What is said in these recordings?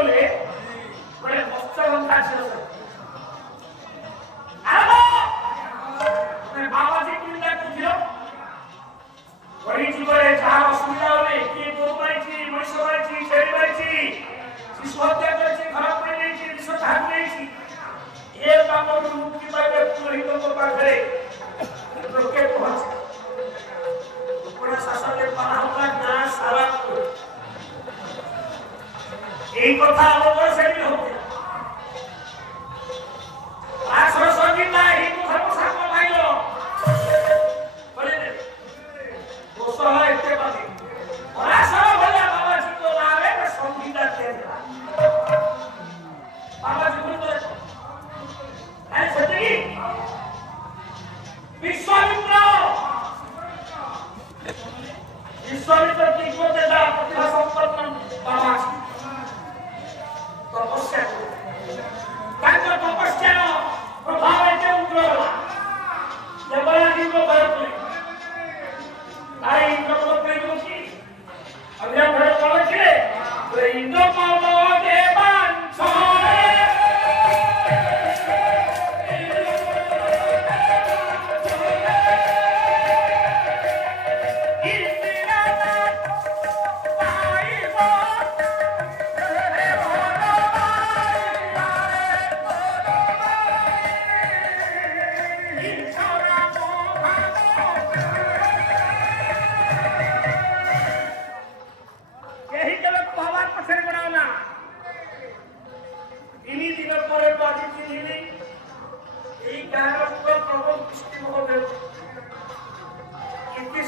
गले बड़े मस्त बंदा छे बाबाजी किंदा कुथिलो वही जीवरे जहा असुविधा होले के गोबाईची मशवाईची शेरीबाईची शिशोत्या करची खराब पडलीची विश्व धागलीची हे बाबावर मुक्ती पावे पुरी लोक पाखरे लोके पहुंच पुरा शासने पाहला ना सारा এই কথা আমার সেটি হবে আসর সঙ্গীত না এই কথা সাপ লাইলো বলে দে দোস্ত হয় এতে বাদে আসর বলে বাবাজি তো নারে সঙ্গীত আছে বাবাজি বলে হ্যাঁ সত্যি বিশ্বমিত্র কি করতে দা প্রতিভা সম্পন্ন বাবাজি तपस्या तांका तपस्या प्रभावाचे उग्रला देवळाची भरतले काय इंद्र प्रेमची अग्या भर पडले तर इंद्र पावलो देवान सोळे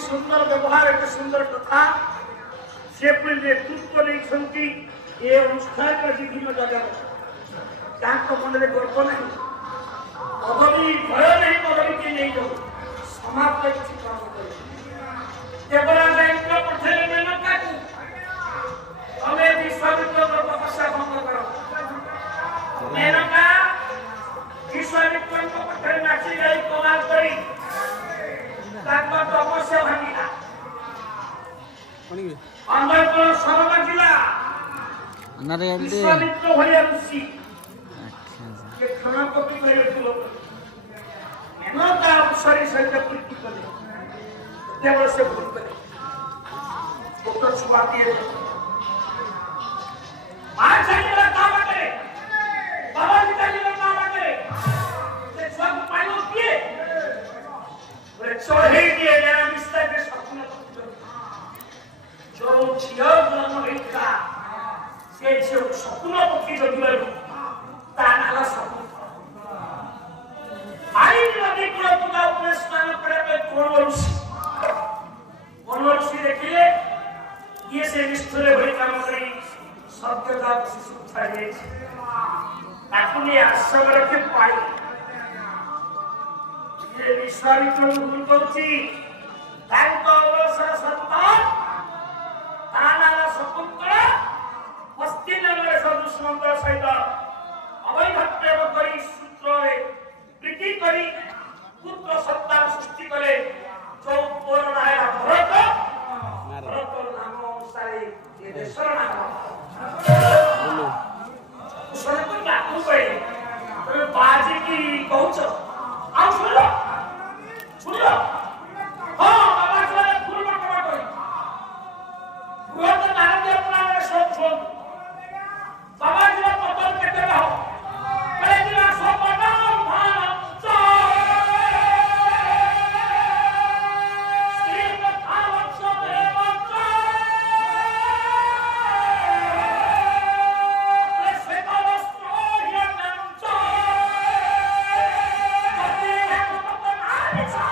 सुंदर व्यवहार के सुंदर कथा से नेतृत्व नहीं सुनती ये अनुष्ठान का विभिन्न जगह ताको मन रे गर्व नहीं पदवी भय नहीं पदवी के नहीं जो समाप्त किसी काम करे देवराज इंद्र पठेले मेनका को हमें विश्वामित्र तपस्या भंग करो मेनका विश्वामित्र को पठेले नाची गई कोलाल करी ताको तपस्या भांगिला अंदर को सरला जिला अनारे अंदे विश्वामित्र भलिया ऋषि के क्षमा कपि करे तुलो एनोता अवसरी सहित कृति करे देवल से भूल करे डॉक्टर सुवाती है मां चाहिए काम करे बाबा जी चाहिए काम करे ये सब पालो किए चढ़े दिए मेरा मिस्टर के सपने जो छिया जन्म होइका से जो सपना पक्षी जगिबारु ता नाला सपना आई नदी को पूरा उपने स्नान करे पे कोनवंशी देखिए ये से निष्ठुर भई काम करी सत्यता शिशु छाड़े ताकुनी आश्रम रखे पाई ये विश्वामित्र भूल करछि तांको अवसर संतान तानाला सपुत्र हस्तिनापुर दुष्मंत सहित अवैध प्रेम करी सूत्रे प्रीति करी पुत्र सत्तार सृष्टि करे जो पुराना है भरत भरत नाम अनुसार ये देशर नाम बोलो उसने तो क्या तू कहे तो बाजी की कहूछ आओ सुन लो हां बाबा चले फूल बटवा करी वो तो नारद अपना सब छोड़ बाबा जी पत्थर केते रहो करे दिला सब बनाओ भान श्री कथावत सब बच्चा से वस्त्र हिया नाम चा कति है पतन आनिसा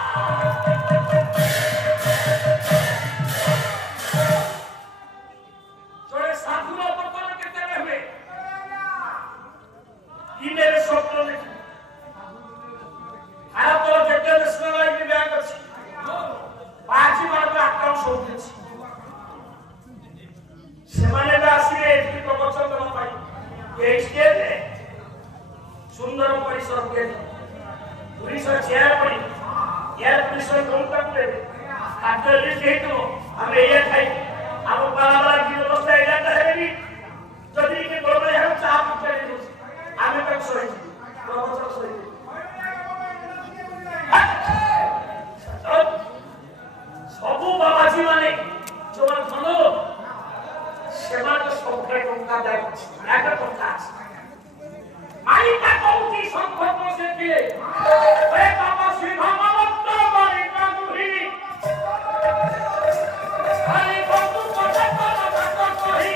जोड़े साधु पतन केते रहबे इमेरे स्वप्न देखि आया तो जेते दशनाई के ब्याग अछि बाजी मारबे आकाम सोचे छी सेमाने आसीबे एठी प्रवचन दमा पाई ए स्टेज रे सुंदर परिसर के पुलिस चेयर पड़ी यार पुलिस कोन करते आटली जेतो हमें ये खाई अब बराबर की व्यवस्था इलाका है भी जदी के गोबरे ବାବାଜୀ ମାନେ ଯୋଉମାନେ ଧନ ସେମାନେ 100 ଟଙ୍କା ଦେୟ ଅଛି 1 ଟଙ୍କା ଅଛି ମାଲିକା କହୁଛି ସଂଘର୍ଷ ସେଠି ଏ ବାବା ଶ୍ରୀ ଧର୍ମବତ୍ତ ମାଲିକା ଦୁହି ଖାଲି ବନ୍ଧୁ କଥା କଥା କହି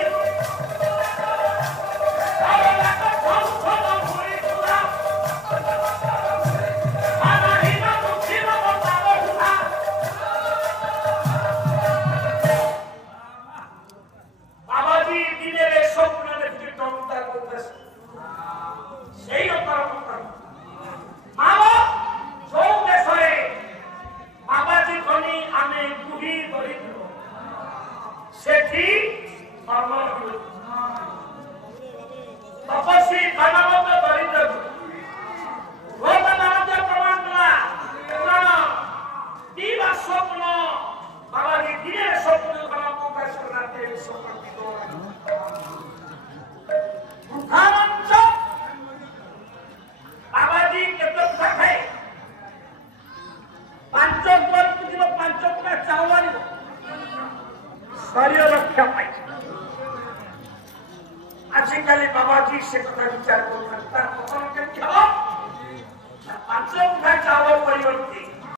आजिकाली बाबाजी से कथा विचार करता है 5 चावल परिवर्ती